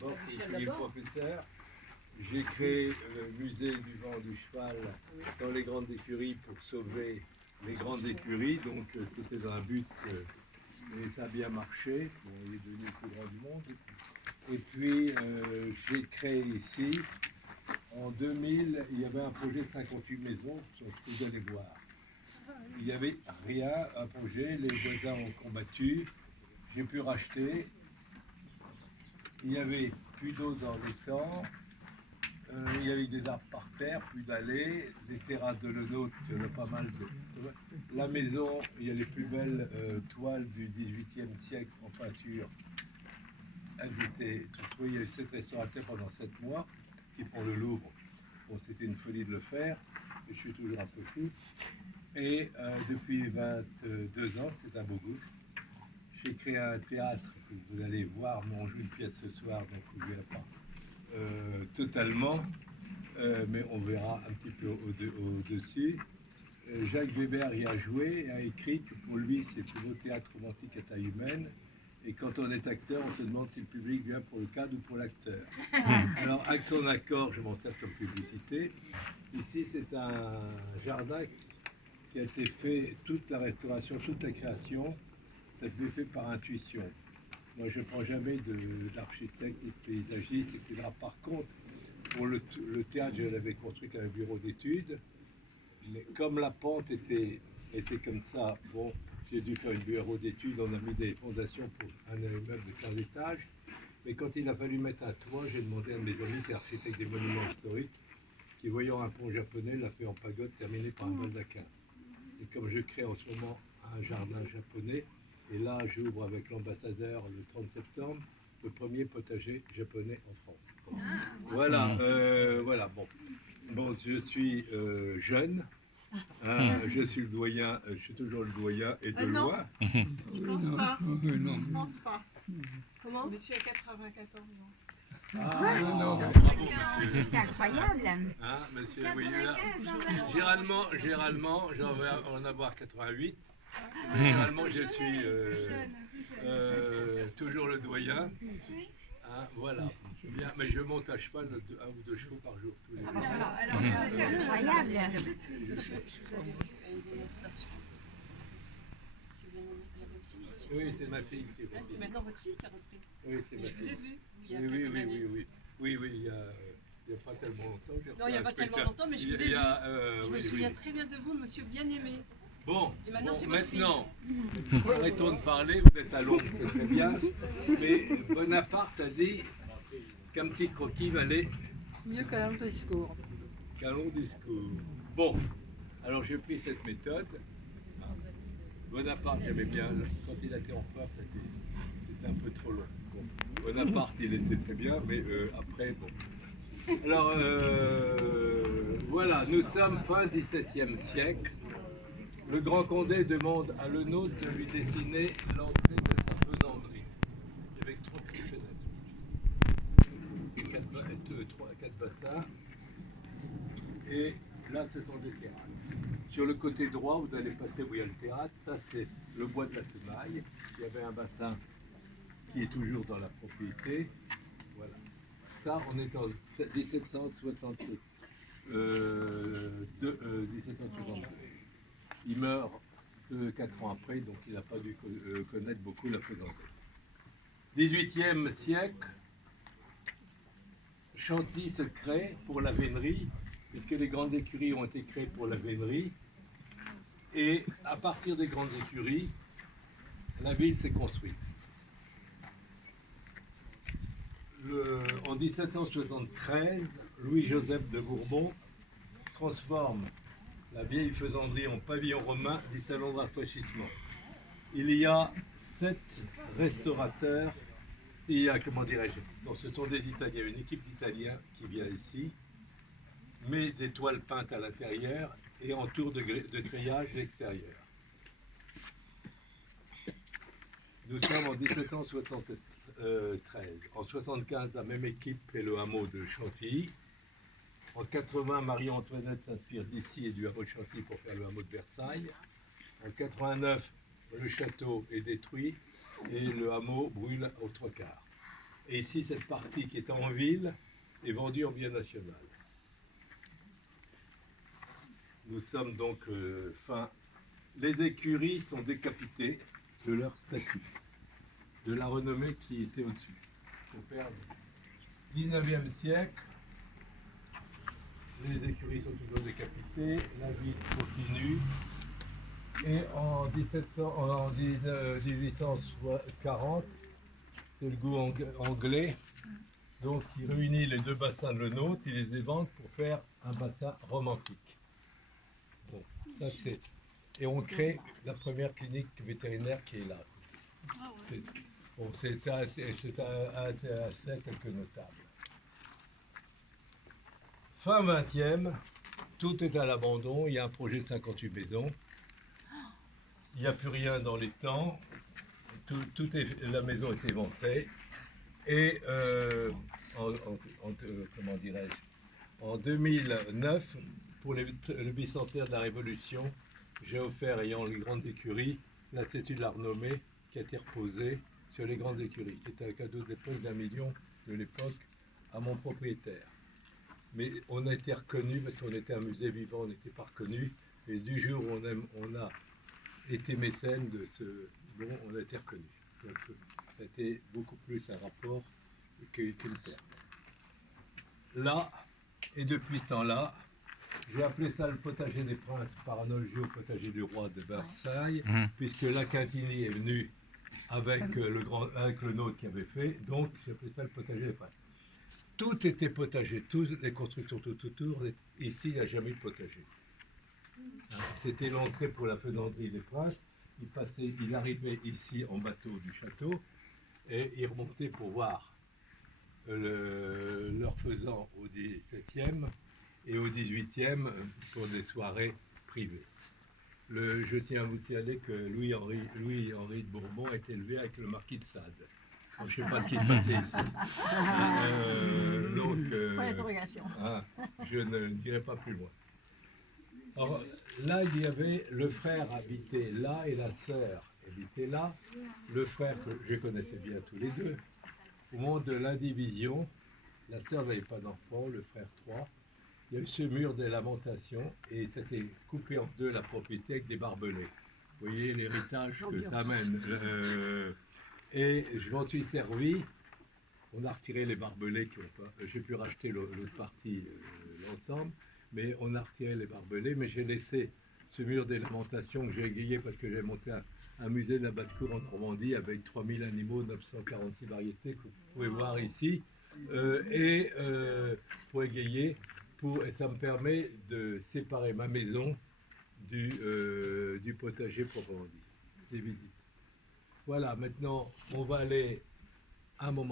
d'abord, c'est le professeur. J'ai créé le musée du vent du cheval dans les grandes écuries pour sauver les grandes écuries. Donc c'était dans un but et ça a bien marché. Bon, il est devenu le plus grand du monde. Et puis j'ai créé ici, en 2000, il y avait un projet de 58 maisons, vous allez voir. Il n'y avait rien, un projet, les voisins ont combattu, j'ai pu racheter. Il n'y avait plus d'eau dans les temps, il y avait des arbres par terre, plus d'allées, des terrasses de l'Eunote, il y en a pas mal de... La maison, il y a les plus belles toiles du XVIIIe siècle en peinture. Elles étaient trouvées, il y a eu 7 restaurateurs pendant 7 mois, qui pour le Louvre, bon, c'était une folie de le faire, et je suis toujours un peu fou. Et depuis 22 ans, c'est un beau gouffre. J'ai créé un théâtre que vous allez voir, mais on joue une pièce ce soir, donc vous ne verrez pas totalement, mais on verra un petit peu au-dessus. Jacques Weber y a joué et a écrit que pour lui, c'est le plus beau théâtre romantique à taille humaine. Et quand on est acteur, on se demande si le public vient pour le cadre ou pour l'acteur. Alors, avec son accord, je m'en sers comme publicité. Ici, c'est un jardin qui a été fait, toute la restauration, toute la création, ça a été fait par intuition. Moi, je ne prends jamais d'architecte ou de paysagiste, etc. Par contre, pour le théâtre, je l'avais construit comme un bureau d'études, mais comme la pente était comme ça, bon, j'ai dû faire un bureau d'études, on a mis des fondations pour un immeuble de 15 étages, mais quand il a fallu mettre un toit, j'ai demandé à un de mes amis qui est architecte des monuments historiques, qui voyant un pont japonais, l'a fait en pagode, terminé par un baldaquin. Et comme je crée en ce moment un jardin japonais, et là j'ouvre avec l'ambassadeur le 30 septembre, le premier potager japonais en France. Bon. Voilà, voilà, bon. Bon, je suis jeune, je suis le doyen, je suis toujours le doyen et de loin. Je pense pas. Je pense pas. Comment? Monsieur a 94 ans. Ah non, c'est incroyable. Hein, monsieur, oui, là, généralement, j'en vais en avoir 88. Généralement, je suis toujours le doyen. Hein, voilà. Bien, mais je monte à cheval 1 ou 2 chevaux par jour tous les jours. C'est incroyable. Oui, c'est ma fille qui repris. C'est maintenant votre fille qui a repris. Oui, c'est ma fille. Je vous ai vu, il y a oui, quelques années. Oui, il y a pas tellement longtemps. Non, il n'y a pas tellement longtemps, mais je vous ai vu. Je me souviens très bien de vous, monsieur bien-aimé. Bon, et maintenant, arrêtons de parler, vous êtes à Londres, c'est très bien. Mais Bonaparte a dit qu'un petit croquis valait mieux qu'un long discours. Qu'un long discours. Bon, alors j'ai pris cette méthode. Bonaparte, j'aimais bien, quand il était en France, c'était un peu trop long. Bon, Bonaparte, il était très bien, mais après, bon. Alors, voilà, nous sommes fin XVIIe siècle. Le grand Condé demande à l'Eunote de lui dessiner l'entrée de sa faisanderie, avec 3 petites fenêtres, 4 bassins, et là, ce sont des terrasses. Sur le côté droit, vous allez passer où il y a le théâtre, ça c'est le bois de la Semaille. Il y avait un bassin qui est toujours dans la propriété. Voilà. Ça, on est en 1762. 1762. Il meurt 4 ans après, donc il n'a pas dû connaître beaucoup la faisanderie. 18e siècle, Chantilly se crée pour la vénerie, puisque les grandes écuries ont été créées pour la vénerie. Et à partir des grandes écuries, la ville s'est construite. En 1773, Louis-Joseph de Bourbon transforme la vieille faisanderie en pavillon romain, dit salon de rafraîchissement. Il y a 7 restaurateurs, il y a, comment dirais-je, donc ce sont des Italiens, une équipe d'Italiens qui vient ici, met des toiles peintes à l'intérieur et entoure de treillage l'extérieur. Nous sommes en 1773. En 1975, la même équipe fait le hameau de Chantilly. En 80, Marie-Antoinette s'inspire d'ici et du hameau de Chantilly pour faire le hameau de Versailles. En 89, le château est détruit et le hameau brûle aux 3 quarts. Et ici, cette partie qui est en ville est vendue en bien national. Nous sommes donc fin. Les écuries sont décapitées de leur statut, de la renommée qui était au-dessus. Au perdre. 19e siècle, les écuries sont toujours décapitées, la vie continue. Et en 1840, c'est le goût anglais, donc il réunit les deux bassins de le nôtre, il les évente pour faire un bassin romantique. Bon, ça c'est. Et on crée la première clinique vétérinaire qui est là. Bon, c'est un assez quelque notable. Fin 20e, tout est à l'abandon, il y a un projet de 58 maisons. Il n'y a plus rien dans les temps, la maison est éventrée et comment dirais-je, en 2009, pour le bicentenaire de la Révolution, j'ai offert, ayant les grandes écuries, la statue de la renommée qui a été reposée sur les grandes écuries. C'était un cadeau d'époque d'1 million de l'époque à mon propriétaire. Mais on a été reconnu parce qu'on était un musée vivant, on n'était pas reconnu. Et du jour où on a été mécène de ce bon, on a été reconnu. Donc, ça a été beaucoup plus un rapport qu'une perte. Là, et depuis ce temps-là, j'ai appelé ça le potager des princes par analogie au potager du roi de Versailles, puisque la Quintini est venue avec le nôtre qui avait fait, donc j'ai appelé ça le potager des princes. Tout était potager, toutes les constructions tout autour. Ici, il n'y a jamais eu de potager. C'était l'entrée pour la faisanderie des princes. Il arrivait ici en bateau du château et il remontait pour voir leur faisant au 17e et au 18e pour des soirées privées. Je tiens à vous signaler que Louis-Henri de Bourbon a été élevé avec le marquis de Sade. Je ne sais pas ce qui se passait ici. Je ne dirai pas plus loin. Alors, là, il y avait le frère habitait là et la sœur habitait là. Le frère, que je connaissais bien tous les deux. Au moment de l'indivision, la sœur n'avait pas d'enfant, le frère 3. Il y a eu ce mur des lamentations et c'était coupé en deux la propriété avec des barbelés. Vous voyez l'héritage que ça amène. Et je m'en suis servi. On a retiré les barbelés. J'ai pu racheter l'autre partie, l'ensemble. Mais on a retiré les barbelés, mais j'ai laissé ce mur des lamentations que j'ai égayé parce que j'ai monté un musée de la basse-cour en Normandie avec 3000 animaux, 946 variétés que vous pouvez voir ici, pour égayer, et ça me permet de séparer ma maison du potager proprement dit, des visites. Voilà, maintenant on va aller un moment.